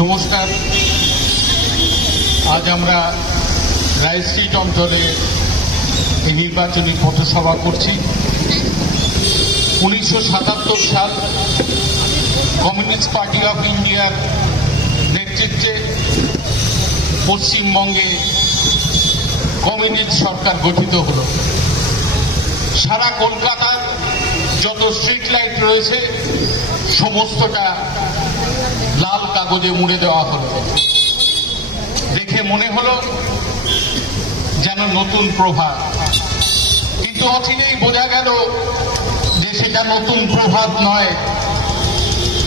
নমস্কার। আজ আমরা রায়স্ট্রিট অঞ্চলে এই নির্বাচনী পথসভা করছি। 1977 সাল কমিউনিস্ট পার্টি অফ ইন্ডিয়ার নেতৃত্বে পশ্চিমবঙ্গে কমিউনিস্ট সরকার গঠিত হল। সারা কলকাতার যত স্ট্রিট লাইট রয়েছে সমস্তটা লাল কাগজে মুড়ে দেওয়া হলো। দেখে মনে হলো যেন নতুন প্রভাত, কিন্তু অচিরেই বোঝা গেল যে সেটা নতুন প্রভাত নয়,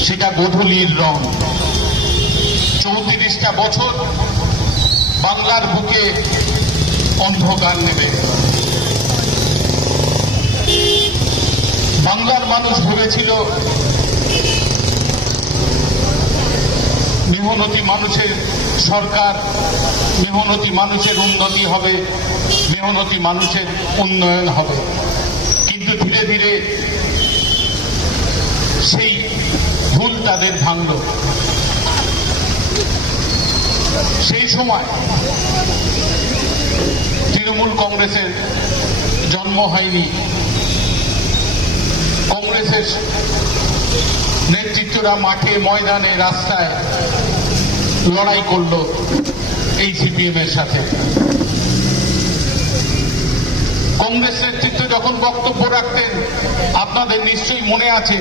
সেটা গোধূলির রং। 34টা বছর বাংলার বুকে অন্ধকার নেমে গেল। বাংলার মানুষ ভেবেছিল মেহনতি মানুষের সরকার, মেহনতি মানুষের উন্নতি হবে, মেহনতি মানুষের উন্নয়ন হবে। কিন্তু ধীরে ধীরে সেই ভুল তাদের ভাঙল। সেই সময় তৃণমূল কংগ্রেসের জন্ম হয়নি। কংগ্রেসের নেতৃত্বরা মাঠে ময়দানে রাস্তায় লড়াই করল এই সিপিএম এর সাথে। কংগ্রেস নেতৃত্ব যখন বক্তব্য রাখতেন, আপনাদের নিশ্চয়ই মনে আছে,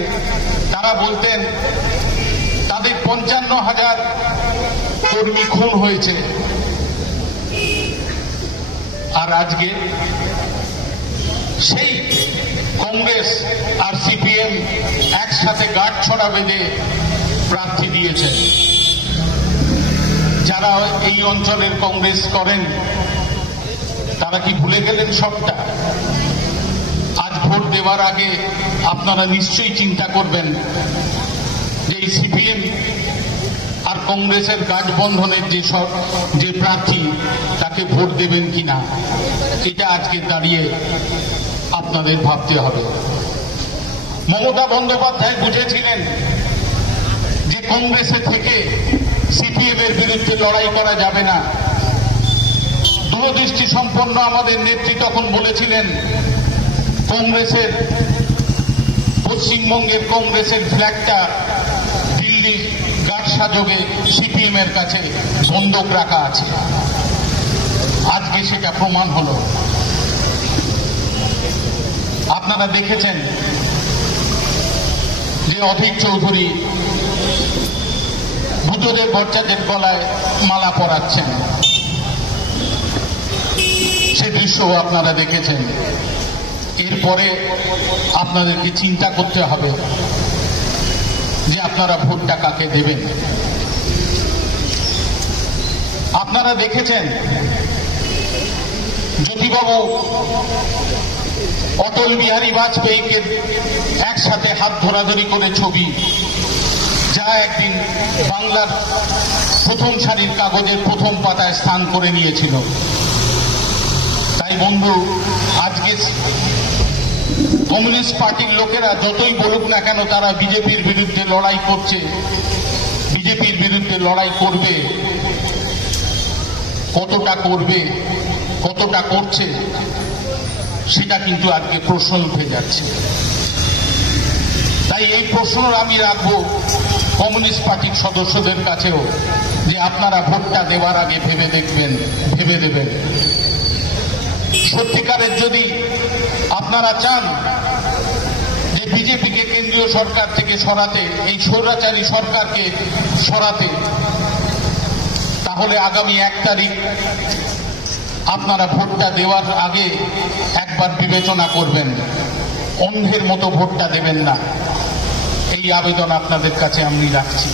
তারা বলতেন তাদের 55,000 কর্মী খুন হয়েছে। আর আজকে সেই কংগ্রেস আর সিপিএম একসাথে গাঁটছড়া বেঁধে প্রার্থী দিয়েছেন। যারা এই অঞ্চলের কংগ্রেস করেন তারা কি ভুলে গেলেন সবটা? আজ ভোট দেওয়ার আগে আপনারা নিশ্চয়ই চিন্তা করবেন যে এই সিপিএম আর কংগ্রেসের গাঠবন্ধনের যে প্রার্থী তাকে ভোট দেবেন কিনা, এটা আজকে দাঁড়িয়ে আপনাদের ভাবতে হবে। মমতা বন্দ্যোপাধ্যায় বুঝেছিলেন যে কংগ্রেসে থেকে সিপিএম এর বিরুদ্ধে লড়াই করা যাবে না। দূরদৃষ্টি সম্পন্ন আমাদের নেত্রী তখন বলেছিলেন কংগ্রেসের, পশ্চিমবঙ্গের কংগ্রেসের ফ্ল্যাগটা দিল্লির গাঁটসাজোগে সিপিএম এর কাছে বন্ধক রাখা আছে। আজকে সেটা প্রমাণ হলো। আপনারা দেখেছেন যে অধীর চৌধুরী ভূতদের বচ্চাদের গলায় মালা পরাচ্ছেন, সে দৃশ্যও আপনারা দেখেছেন। এরপরে আপনাদেরকে চিন্তা করতে হবে যে আপনারা ভোটটা কাকে দেবেন। আপনারা দেখেছেন জ্যোতিবাবু অটল বিহারী বাজপেয়ীকে একসাথে হাত ধরাধরি করে ছবি, যা একদিন বাংলার প্রথম সারির কাগজের প্রথম পাতায় স্থান করে নিয়েছিল। তাই বন্ধু, আজকে কমিউনিস্ট পার্টির লোকেরা যতই বলুক না কেন তারা বিজেপির বিরুদ্ধে লড়াই করছে, বিজেপির বিরুদ্ধে লড়াই করবে, কতটা করবে, কতটা করছে, সেটা কিন্তু আজকে প্রশ্ন উঠে যাচ্ছে। তাই এই প্রশ্ন আমি রাখবো কমিউনিস্ট পার্টির সদস্যদের কাছেও, যে আপনারা ভোটটা দেওয়ার আগে ভেবে দেখবেন, ভেবে দেবেন। সত্যিকারের যদি আপনারা চান যে বিজেপিকে কেন্দ্রীয় সরকার থেকে সরাতে, এই স্বৈরাচারী সরকারকে সরাতে, তাহলে আগামী 1 তারিখ আপনারা ভোটটা দেওয়ার আগে একবার বিবেচনা করবেন, অন্ধের মতো ভোটটা দেবেন না। এই আবেদন আপনাদের কাছে আমি রাখছি।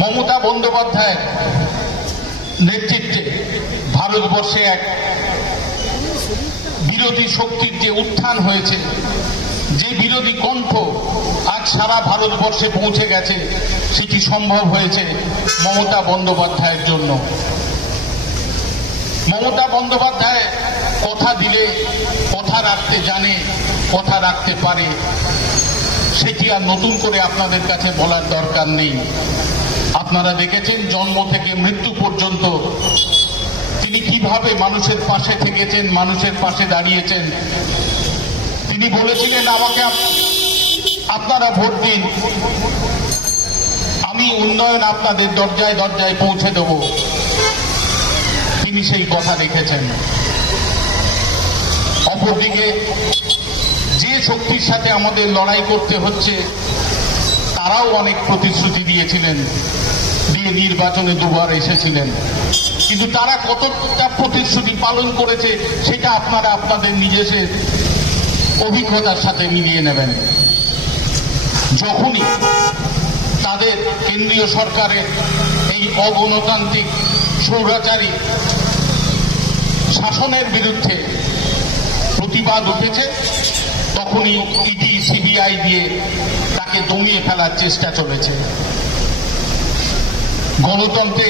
মমতা বন্দ্যোপাধ্যায়ের নেতৃত্বে ভারতবর্ষে এক বিরোধী শক্তির যে উত্থান হয়েছে, যে বিরোধী কণ্ঠ আজ সারা ভারতবর্ষে পৌঁছে গেছে, সেটি সম্ভব হয়েছে মমতা বন্দ্যোপাধ্যায়ের জন্য। মমতা বন্দ্যোপাধ্যায় কথা দিলে কথা রাখতে জানে, কথা রাখতে পারে। সেটি আর নতুন করে আপনাদের কাছে বলার দরকার নেই। আপনারা দেখেছেন জন্ম থেকে মৃত্যু পর্যন্ত তিনি কিভাবে মানুষের পাশে থেকেছেন, মানুষের পাশে দাঁড়িয়েছেন। তিনি বলেছিলেন, আমাকে আপনারা ভোট দিন, আমি উন্নয়ন আপনাদের দরজায় দরজায় পৌঁছে দেব। তিনি সেই কথা রেখেছেন। অপরদিকে যে শক্তির সাথে আমাদের লড়াই করতে হচ্ছে, তারাও অনেক প্রতিশ্রুতি দিয়েছিলেন, দিয়ে নির্বাচনে দুবার এসেছিলেন, কিন্তু তারা কতটা প্রতিশ্রুতি পালন করেছে সেটা আপনারা আপনাদের নিজেদের অভিজ্ঞতার সাথে মিলিয়ে নেবেন। যখনই তাদের কেন্দ্রীয় সরকারের এই অগণতান্ত্রিক স্বৈরাচারী শাসনের বিরুদ্ধে প্রতিবাদ উঠেছে, তখনই ইডি সিবিআই দিয়ে তাকে দমিয়ে ফেলার চেষ্টা চলেছে। গণতন্ত্রে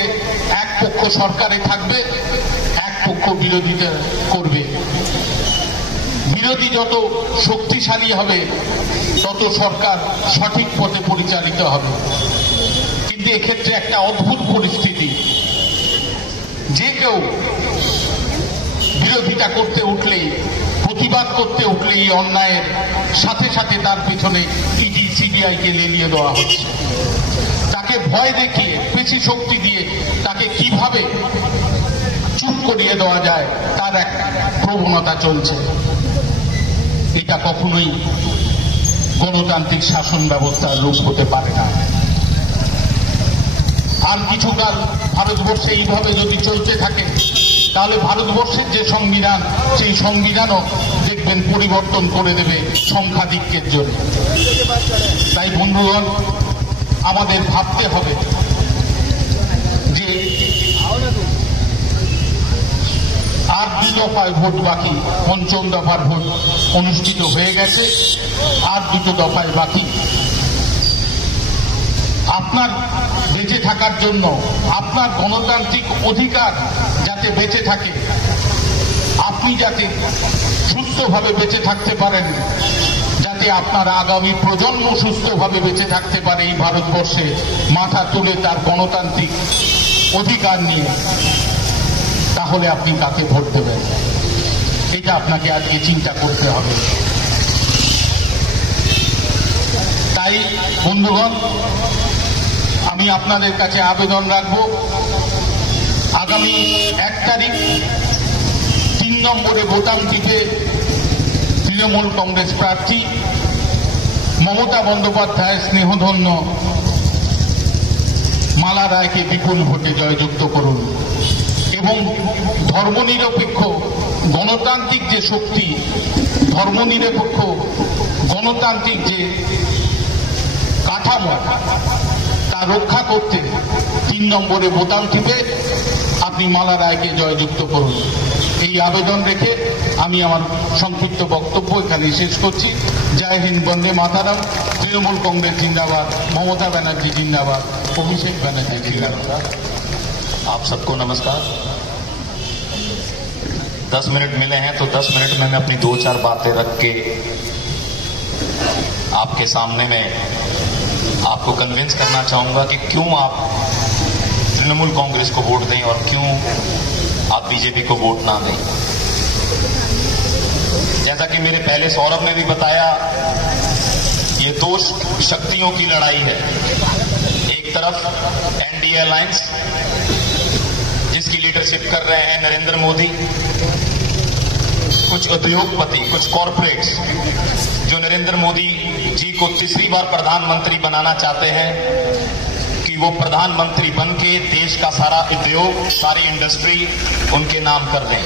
এক পক্ষ সরকারে থাকবে, এক পক্ষ বিরোধিতা করবে। বিরোধী যত শক্তিশালী হবে তত সরকার সঠিক পথে পরিচালিত হবে। কিন্তু এক্ষেত্রে একটা অদ্ভুত পরিস্থিতি, যে কেউ বিরোধিতা করতে উঠলেই, প্রতিবাদ করতে উঠলেই অন্যায়ের সাথে সাথে তার পিছনে ইডি সিবিআইকে লেলিয়ে দেওয়া হচ্ছে। তাকে ভয় দেখিয়ে, পেশি শক্তি দিয়ে তাকে কিভাবে চুপ করিয়ে দেওয়া যায় তার এক প্রবণতা চলছে। এটা কখনোই গণতান্ত্রিক শাসন ব্যবস্থার রূপ হতে পারে না। আর কিছুকাল ভারতবর্ষে এইভাবে যদি চলতে থাকে, তাহলে ভারতবর্ষের যে সংবিধান, সেই সংবিধানও দেখবেন পরিবর্তন করে দেবে সংখ্যাধিক্যের জন্য। তাই বন্ধুগণ, আমাদের ভাবতে হবে যে আর 2 দফায় ভোট বাকি, পঞ্চম দফার ভোট অনুষ্ঠিত হয়ে গেছে, আর 2 দফায় বাকি। আপনার বেঁচে থাকার জন্য, আপনার গণতান্ত্রিক অধিকার যাতে বেঁচে থাকে, আপনি যাতে সুস্থভাবে বেঁচে থাকতে পারেন, যাতে আপনার আগামী প্রজন্ম সুস্থভাবে বেঁচে থাকতে পারে এই ভারতবর্ষে, মাথা তুলে তার গণতান্ত্রিক অধিকার নিয়ে, তাহলে আপনি তাকে ভোট দেবেন। এটা আপনাকে আজকে চিন্তা করতে হবে। তাই বন্ধুগণ, আমি আপনাদের কাছে আবেদন রাখব, আগামী 1 তারিখ 3 নম্বরে বোতাম টিপে তৃণমূল কংগ্রেস প্রার্থী মমতা বন্দ্যোপাধ্যায়ের স্নেহধন্য মালা রায়কে বিপুল ভোটে জয়যুক্ত করুন এবং ধর্মনিরপেক্ষ গণতান্ত্রিক যে শক্তি, ধর্মনিরপেক্ষ গণতান্ত্রিক যে কাঠামো, তা রক্ষা করতে 3 নম্বরে বোতাম টিপে আপনি মালা রায়কে জয়যুক্ত করুন। এই আবেদন রেখে আমি আমার সংক্ষিপ্ত বক্তব্য এখানে শেষ করছি। জয় হিন্দ, বন্দে মাতারাম, তৃণমূল কংগ্রেস जिंदाबाद, ममता बनर्जी जिंदाबाद, अभिषेक बनर्जी जिंदाबाद। आप सबको नमस्कार। 10 मिनट मिले हैं तो 10 मिनट में मैं अपनी 2-4 बातें रख के आपके सामने में आपको कन्विंस करना चाहूंगा कि क्यों आप तृणमूल कांग्रेस को वोट दें और क्यों आप बीजेपी को वोट ना दें। जैसा कि मेरे पहले सौरभ ने भी बताया, ये 2 शक्तियों की लड़ाई है। एक तरफ एनडीए अलायंस, जिसकी लीडरशिप कर रहे हैं नरेंद्र मोदी, कुछ उद्योगपति, कुछ कॉरपोरेट्स जो नरेंद्र मोदी जी को तीसरी बार प्रधानमंत्री बनाना चाहते हैं कि वो प्रधानमंत्री बन के देश का सारा उद्योग, सारी इंडस्ट्री उनके नाम कर दें।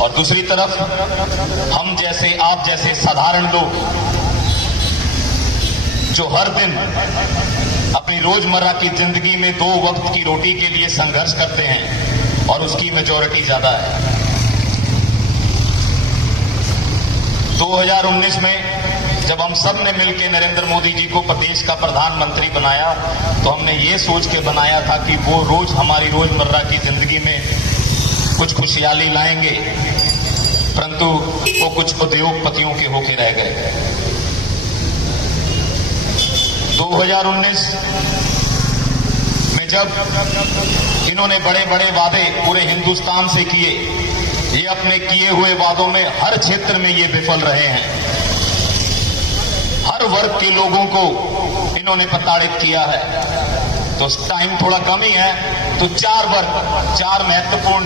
और दूसरी तरफ हम जैसे, आप जैसे साधारण लोग जो हर दिन अपनी रोजमर्रा की जिंदगी में 2 वक्त की रोटी के लिए संघर्ष करते हैं और उसकी मेजॉरिटी ज्यादा है। 2019 में जब हम सब ने मिलकर नरेंद्र मोदी जी को प्रदेश का प्रधानमंत्री बनाया, तो हमने ये सोच के बनाया था कि वो रोज हमारी रोजमर्रा की जिंदगी में कुछ खुशहाली लाएंगे, परंतु वो कुछ उद्योगपतियों के होके रह गए। 2019 में जब इन्होंने बड़े बड़े वादे पूरे हिंदुस्तान से किए, ये अपने किए हुए वादों में हर क्षेत्र में ये विफल रहे हैं। हर वर्ग के लोगों को इन्होंने प्रताड़ित किया है। तो टाइम थोड़ा कम ही है, तो चार महत्वपूर्ण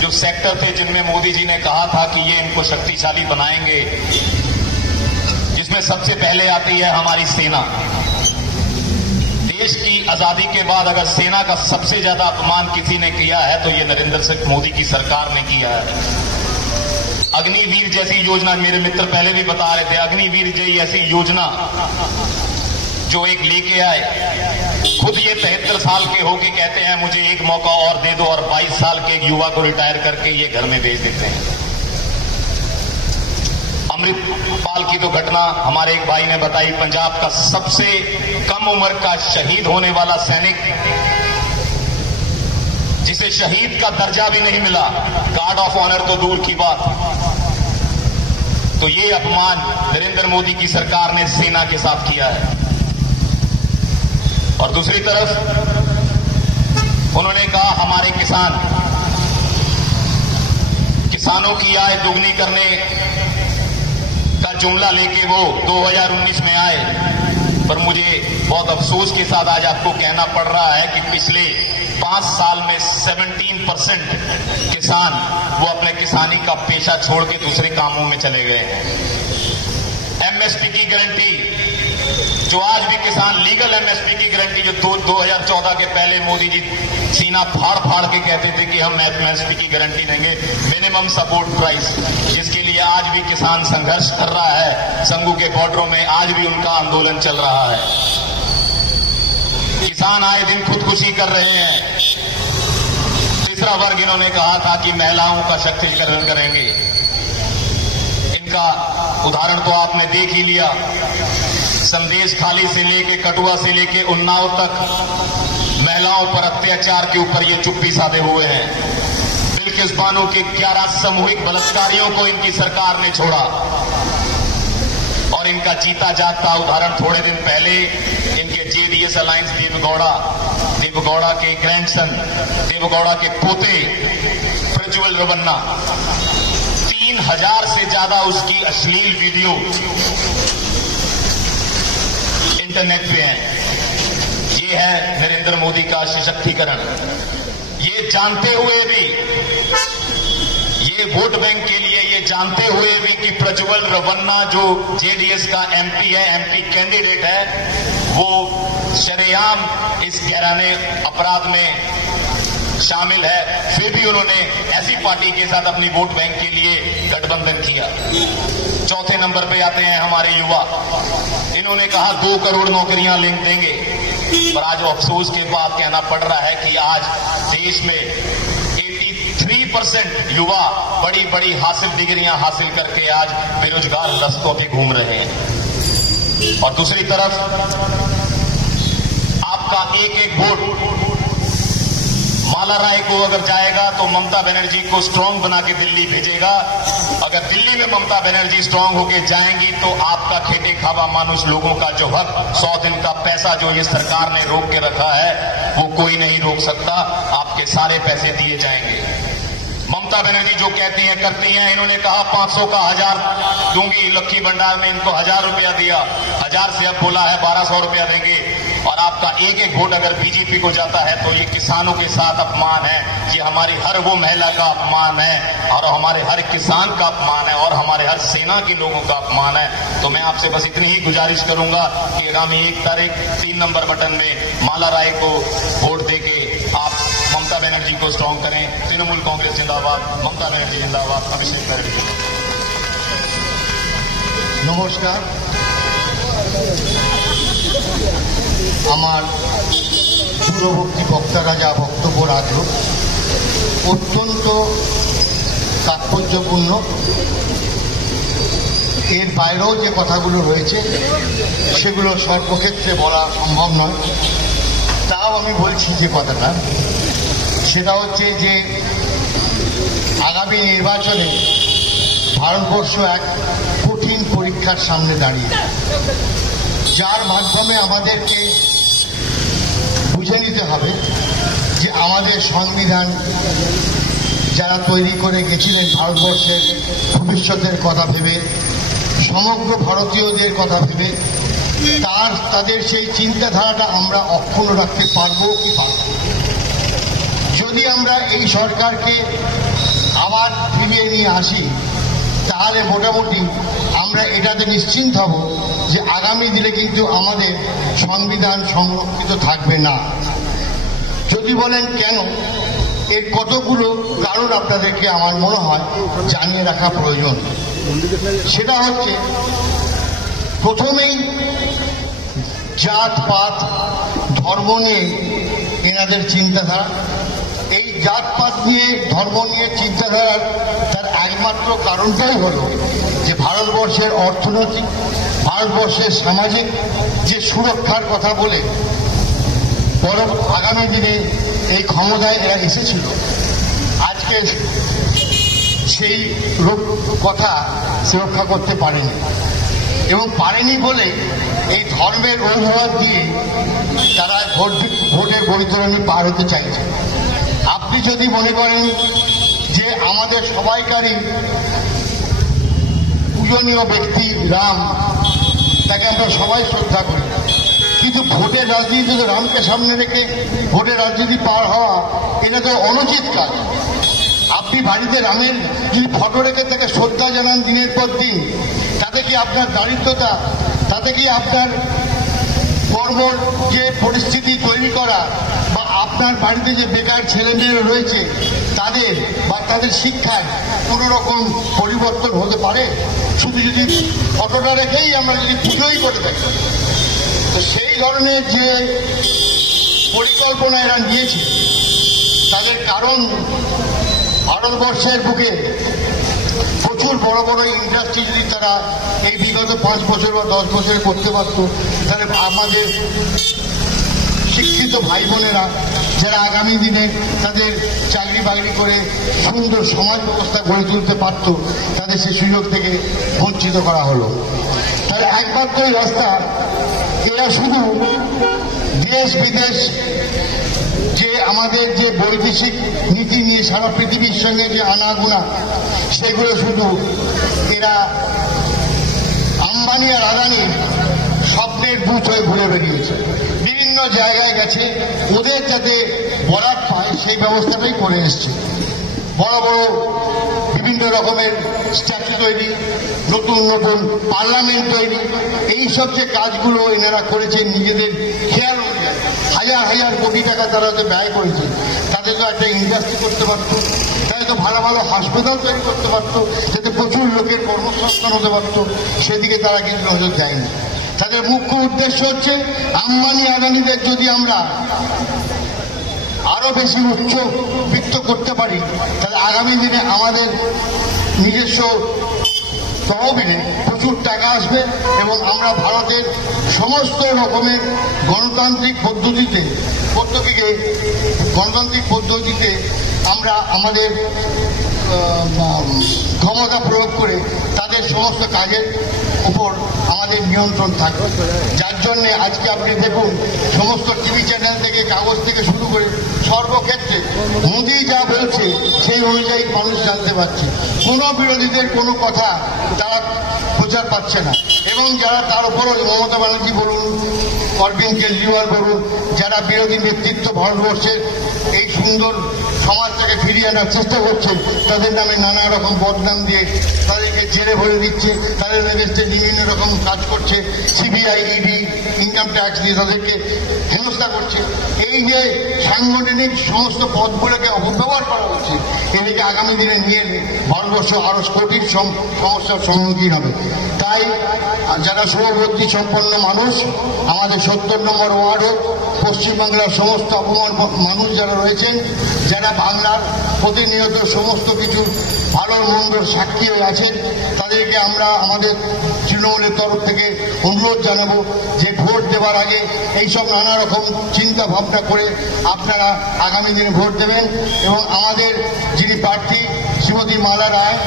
जो सेक्टर थे जिनमें मोदी जी ने कहा था कि ये इनको शक्तिशाली बनाएंगे, जिसमें सबसे पहले आती है हमारी सेना। देश की आजादी के बाद अगर सेना का सबसे ज्यादा अपमान किसी ने किया है तो ये नरेंद्र सिंह मोदी की सरकार ने किया है। अग्निवीर जैसी योजना, मेरे मित्र पहले भी बता रहे थे, अग्निवीर जैसी योजना जो एक लेके आए, खुद ये 73 साल के होके कहते हैं मुझे एक मौका और दे दो, और 22 साल के एक युवा को रिटायर करके ये घर में भेज देते हैं। अमृतपाल की तो घटना हमारे एक भाई ने बताई, पंजाब का सबसे कम उम्र का शहीद होने वाला सैनिक, जिसे शहीद का दर्जा भी नहीं मिला, गार्ड ऑफ ऑनर तो दूर की बात। तो ये अपमान नरेंद्र मोदी की सरकार ने सेना के साथ किया है। और दूसरी तरफ उन्होंने कहा हमारे किसानों की आय दुगनी करने का जुमला लेके वो 2019 में आए, पर मुझे बहुत अफसोस के साथ आज आपको कहना पड़ रहा है कि पिछले 5 साल में 17% किसान वो अपने किसानी का पेशा छोड़ के दूसरे कामों में चले गए हैं। एमएसपी की गारंटी, जो आज भी किसान लीगल एमएसपी की गारंटी जो 2014 के पहले मोदी जी सीना फाड़ फाड़ के कहते थे कि हम एमएसपी की गारंटी देंगे, मिनिमम सपोर्ट प्राइस, जिसके लिए आज भी किसान संघर्ष कर रहा है। संघू के बॉर्डरों में आज भी उनका आंदोलन चल रहा है। किसान आए दिन खुदकुशी कर रहे हैं। तीसरा वर्ग इन्होंने कहा था कि महिलाओं का शक्तिकरण करेंगे। इनका उदाहरण तो आपने देख ही लिया, संदेश खाली से लेके कटुआ से लेके उन्नाव तक महिलाओं पर अत्याचार के ऊपर ये चुप्पी साधे हुए हैं। बिल्किस बानो के 11 सामूहिक बलात्कारियों को इनकी सरकार ने छोड़ा। और इनका जीता जागता उदाहरण थोड़े दिन पहले इनके जेडीएस अलायंस देवगौड़ा के ग्रैंडसन, देवगौड़ा के पोते प्रज्वल रेवन्ना, 3000 से ज्यादा उसकी अश्लील वीडियो इंटरनेट पे हैं। ये है नरेंद्र मोदी का सशक्तिकरण। ये जानते हुए भी, ये वोट बैंक के लिए ये जानते हुए भी कि प्रज्वल रेवन्ना जो जेडीएस का एमपी है, एमपी कैंडिडेट है, वो शरेआम इस घराने अपराध में शामिल है, फिर भी उन्होंने ऐसी पार्टी के साथ अपनी वोट बैंक के लिए गठबंधन किया। चौथे नंबर पे आते हैं हमारे युवा। इन्होंने कहा 2 करोड़ नौकरियां देंगे, पर आज अफसोस के बाद कहना पड़ रहा है कि आज देश में 83% युवा बड़ी बड़ी डिग्रियां हासिल करके आज बेरोजगार रास्तों पे घूम रहे हैं। और दूसरी तरफ आपका एक वोट माला राय को अगर जाएगा तो ममता बनर्जी को स्ट्रांग बना के दिल्ली भेजेगा। अगर दिल्ली में ममता बनर्जी स्ट्रांग होके जाएंगी तो आपका खेते खावा मानुष लोगों का जो हक, 100 दिन का पैसा जो ये सरकार ने रोक के रखा है, वो कोई नहीं रोक सकता। आपके सारे पैसे दिए जाएंगे। ममता बनर्जी जो कहती हैं करती हैं। इन्होंने कहा 500 का 1000 दूंगी, लक्की भंडार ने इनको 1000 रुपया दिया, 1000 से अब बोला है 1200 रुपया देंगे। और आपका एक वोट अगर बीजेपी को जाता है तो ये किसानों के साथ अपमान है, ये हमारी हर वो महिला का अपमान है, और हमारे हर किसान का अपमान है, और हमारे हर सेना के लोगों का अपमान है। तो मैं आपसे बस इतनी ही गुजारिश करूंगा कि आगामी 1 तारीख 3 नंबर बटन में माला राय को वोट देके आप ममता बनर्जी को स्ट्रांग करें। तृणमूल कांग्रेस जिंदाबाद, ममता बनर्जी जिंदाबाद, अभिषेक बनर्जी। नमस्कार, আমার পূর্ববর্তী বক্তারা যা বক্তব্য রাখল অত্যন্ত তাৎপর্যপূর্ণ। এর বাইরেও যে কথাগুলো রয়েছে সেগুলো সর্বক্ষেত্রে বলা সম্ভব নয়। তাও আমি বলছি যে কথাটা, সেটা হচ্ছে যে আগামী নির্বাচনে ভারতবর্ষ এক কঠিন পরীক্ষার সামনে দাঁড়িয়ে। যার মাধ্যমে আমাদেরকে বুঝে নিতে হবে যে আমাদের সংবিধান যারা তৈরি করে গেছিলেন ভারতবর্ষের ভবিষ্যতের কথা ভেবে, সমগ্র ভারতীয়দের কথা ভেবে, তাদের সেই চিন্তাধারাটা আমরা অক্ষুণ্ণ রাখতে পারবো কি পারব। যদি আমরা এই সরকারকে আবার ফিরিয়ে নিয়ে আসি, তাহলে মোটামুটি আমরা এটাতে নিশ্চিন্ত হব যে আগামী দিনে কিন্তু আমাদের সংবিধান সংরক্ষিত থাকবে না। যদি বলেন কেন, এর কতগুলো কারণ আপনাদেরকে আমার মনে হয় জানিয়ে রাখা প্রয়োজন। সেটা হচ্ছে, প্রথমেই জাতপাত ধর্ম নিয়ে এনাদের চিন্তাধারা। এই জাতপাত নিয়ে ধর্ম নিয়ে চিন্তাধারার তার একমাত্র কারণটাই হল যে ভারতবর্ষের অর্থনৈতিক, ভারতবর্ষের সামাজিক যে সুরক্ষার কথা বলে বরং আগামী দিনে এই ক্ষমতায় এরা এসেছিল, আজকে সেই কথা সুরক্ষা করতে পারেনি, এবং পারেনি বলে এই ধর্মের অজুহাত দিয়ে তারা ভোটের বৈতরণী পার হতে চাইছে। আপনি যদি মনে করেন যে আমাদের সবাইকারই পূজনীয় ব্যক্তি রাম, তাকে আমরা সবাই শ্রদ্ধা করি, কিন্তু ভোটের রাজনীতিতে রামকে সামনে রেখে ভোটের রাজনীতি পার হওয়া এটা তো অনুচিত কাজ। আপনি বাড়িতে রামের যদি ফটো রেখে তাকে শ্রদ্ধা জানান দিনের পর দিন, তাতে কি আপনার দারিদ্রতা, তাতে কি আপনার কর্মর যে পরিস্থিতি তৈরি করা, বা আপনার বাড়িতে যে বেকার ছেলেমেয়েরা রয়েছে তাদের বা তাদের শিক্ষায় কোনো রকম পরিবর্তন হতে পারে? শুধু যদি ফটোটা রেখেই আমরা যদি পুজোই করে থাকি, তো সেই ধরনের যে পরিকল্পনা এরা নিয়েছে তাদের কারণ, ভারতবর্ষের বুকে প্রচুর বড় বড় ইন্ডাস্ট্রি যদি তারা এই বিগত 5 বছর বা 10 বছরে করতে পারত, তাহলে আমাদের শিক্ষিত ভাই বোনেরা যারা আগামী দিনে তাদের চাকরি বাকরি করে সুন্দর সমাজ ব্যবস্থা গড়ে তুলতে পারত, তাদের সেই সুযোগ থেকে বঞ্চিত করা হলো। তাহলে একমাত্রই রাস্তা, এরা শুধু দেশ বিদেশ যে আমাদের যে বৈদেশিক নীতি নিয়ে সারা পৃথিবীর সঙ্গে যে আনাগোনা, সেগুলো শুধু এরা আম্বানি আর আদানির স্বপ্নের দূত হয়ে ঘুরে বেরিয়েছে, বিভিন্ন জায়গায় গেছে, ওদের যাতে বরাত পায় সেই ব্যবস্থাটাই করে এসছে। বড় বড় বিভিন্ন রকমের স্ট্যাচু তৈরি, নতুন নতুন পার্লামেন্ট তৈরি, এইসব যে কাজগুলো এনারা করেছে নিজেদের খেয়াল অনুযায়ী, হাজার হাজার কোটি টাকা তারা যে ব্যয় করেছে, তাদের তো একটা ইন্ডাস্ট্রি করতে পারত, তাদের তো ভালো ভালো হাসপাতাল তৈরি করতে পারত, যাতে প্রচুর লোকের কর্মসংস্থান হতে পারত, সেদিকে তারা কিন্তু নজর দেয়নি। তাদের মুখ্য উদ্দেশ্য হচ্ছে আম্বানি আদানিদের যদি আমরা আরো বেশি উচ্চবিত্ত করতে পারি, তাহলে আগামী দিনে আমাদের নিজস্ব তহবিলে প্রচুর টাকা আসবে এবং আমরা ভারতের সমস্ত রকমের গণতান্ত্রিক পদ্ধতিতে আমরা আমাদের ক্ষমতা প্রয়োগ করে তাদের সমস্ত কাজের উপর আমাদের নিয়ন্ত্রণ থাকবে। যার জন্যে আজকে আপনি দেখুন, সমস্ত টিভি চ্যানেল থেকে, কাগজ থেকে শুরু করে সর্বক্ষেত্রে মোদি যা বলছে সেই অনুযায়ী মানুষ জানতে পারছে। কোনো বিরোধীদের কোনো কথা তারা প্রচার পাচ্ছে না, এবং যারা তার উপরও মমতা ব্যানার্জি বলুন, অরবিন্দ কেজরিওয়াল বলুন, যারা বিরোধী নেতৃত্ব ভারতবর্ষের এই সুন্দর সমাজটাকে ফিরিয়ে আনার চেষ্টা করছে, তাদের নামে নানা রকম বদনাম দিয়ে তাদেরকে জেলে ভরে দিচ্ছে, তাদের এগেন্সটে বিভিন্ন রকম কাজ করছে, সিবিআই, ইডি, ইনকাম ট্যাক্স দিয়ে তাদেরকে হেনস্থা করছে। এই যে সাংগঠনিক সমস্ত পদগুলোকে অপব্যবহার করা হচ্ছে, এদিকে আগামী দিনে নিয়ে ভারতবর্ষ আরো কঠিন সমস্যার সম্মুখীন হবে। তাই যারা শুভবুদ্ধি সম্পন্ন মানুষ, আমাদের 70 নম্বর ওয়ার্ডে পশ্চিমবাংলার সমস্ত অপমান মানুষ যারা রয়েছেন, যারা বাংলার প্রতিনিয়ত সমস্ত কিছু ভালো মন্দের সাক্ষী হয়ে আছেন, তাদেরকে আমরা আমাদের তৃণমূলের তরফ থেকে অনুরোধ জানাবো যে ভোট দেওয়ার আগে এইসব নানা রকম চিন্তা ভাবনা করে আপনারা আগামী দিনে ভোট দেবেন, এবং আমাদের যিনি প্রার্থী শ্রীমতী মালা রায়,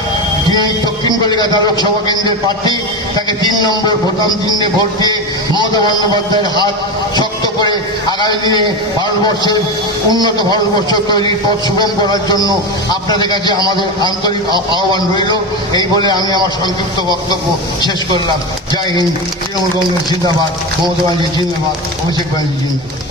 যিনি দক্ষিণ কলিকাতা লোকসভা কেন্দ্রের প্রার্থী, তাকে 3 নম্বর ভোটার চিহ্নে ভোট দিয়ে মমতা বন্দ্যোপাধ্যায়ের হাত শক্ত করে আগামী দিনে ভারতবর্ষের উন্নত ভারতবর্ষ তৈরির পথ সুগম করার জন্য আপনাদের কাছে আমাদের আন্তরিক আহ্বান রইল। এই বলে আমি আমার সংক্ষিপ্ত বক্তব্য শেষ করলাম। জয় হিন্দ। তৃণমূল কংগ্রেস জিন্দাবাদ, মমতা ব্যানার্জি জিন্দাবাদ, অভিষেক ব্যানার্জি জিন্দাবাদ।